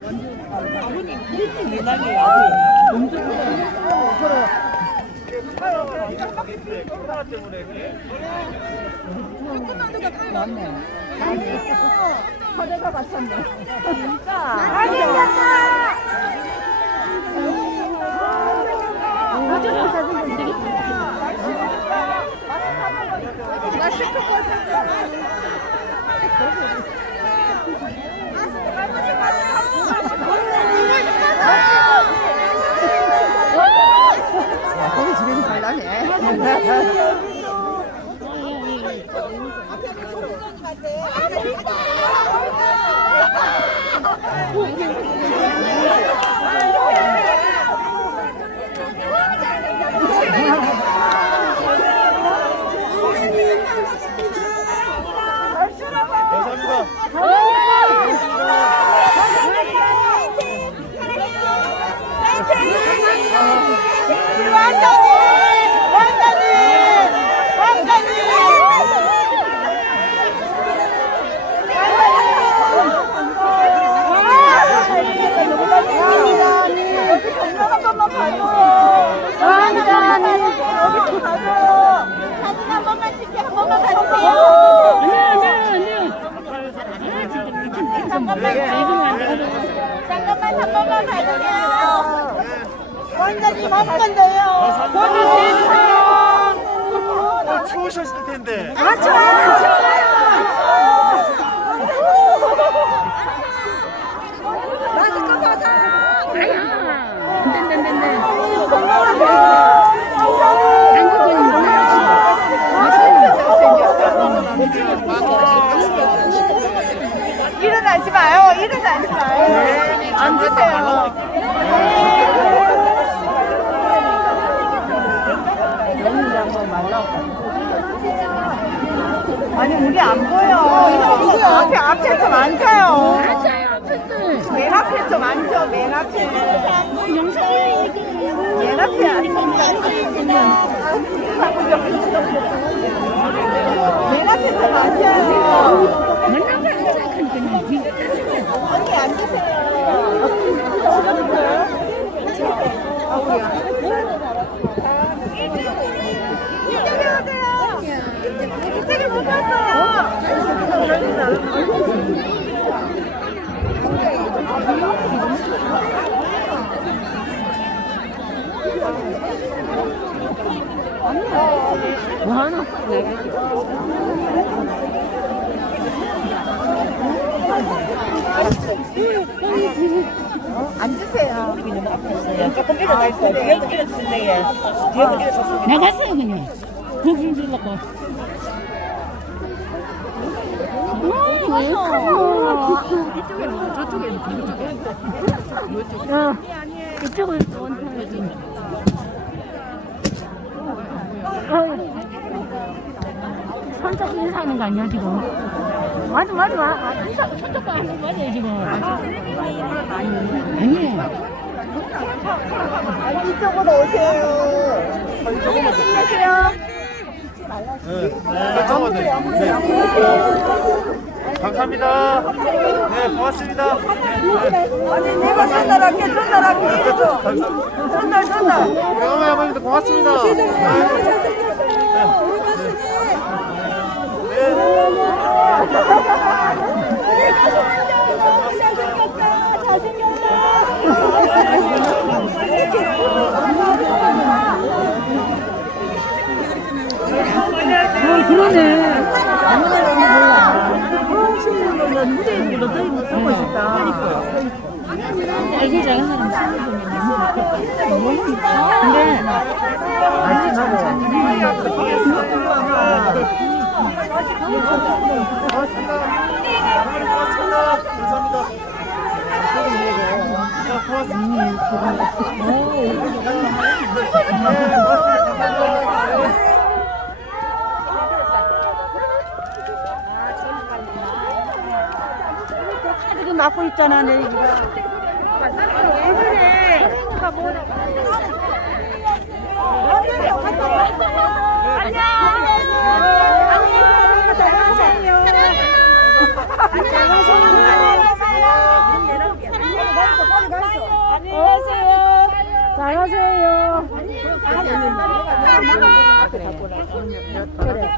거기 나네. 잠깐만 한 번만 봐주세요. 원장님 한 번 더요. 추우셨을 텐데. 마스크 벗어. 일어나지 마요. 일어나지 마요. 앉으세요. 아니 우리 안 보여. 이거 앞에 앞에 좀 앉아요. 맨 앞에 좀 앉아. 맨 앞에. 맨 앞에 앉아. 맨 앞에 좀 앉아요. 언니 앉으세요. 이쪽에 못 왔어요. 앉으세요. 조금 일어나 있어요. 뒤에도 일어섰네. 뒤에도 일어섰어. 나갔어요 그냥 고기 주려고 어, 이쪽을 원하지 손잡 인사하는 거 아니야 지금 맞아 맞아 맞아 인사 손잡고 하는 거 맞아요 지금 아니에요 이쪽으로 오세요. 이쪽으로 힘내세요. 네. 네. 감사합니다. 네, 고맙습니다. 아니 내가 전달할게 전달할게. 전달 전달. 우리 어머니 아버님도 고맙습니다. 어 알게 작은 사람 친구 보면 너무 좋겠다 근데 고맙습니다. 감사합니다. 네, 고맙습니다. 지금 낳고 있잖아 내 얘기가 왜 그래 안녕 안녕 잘하세요. 잘하세요. 그래.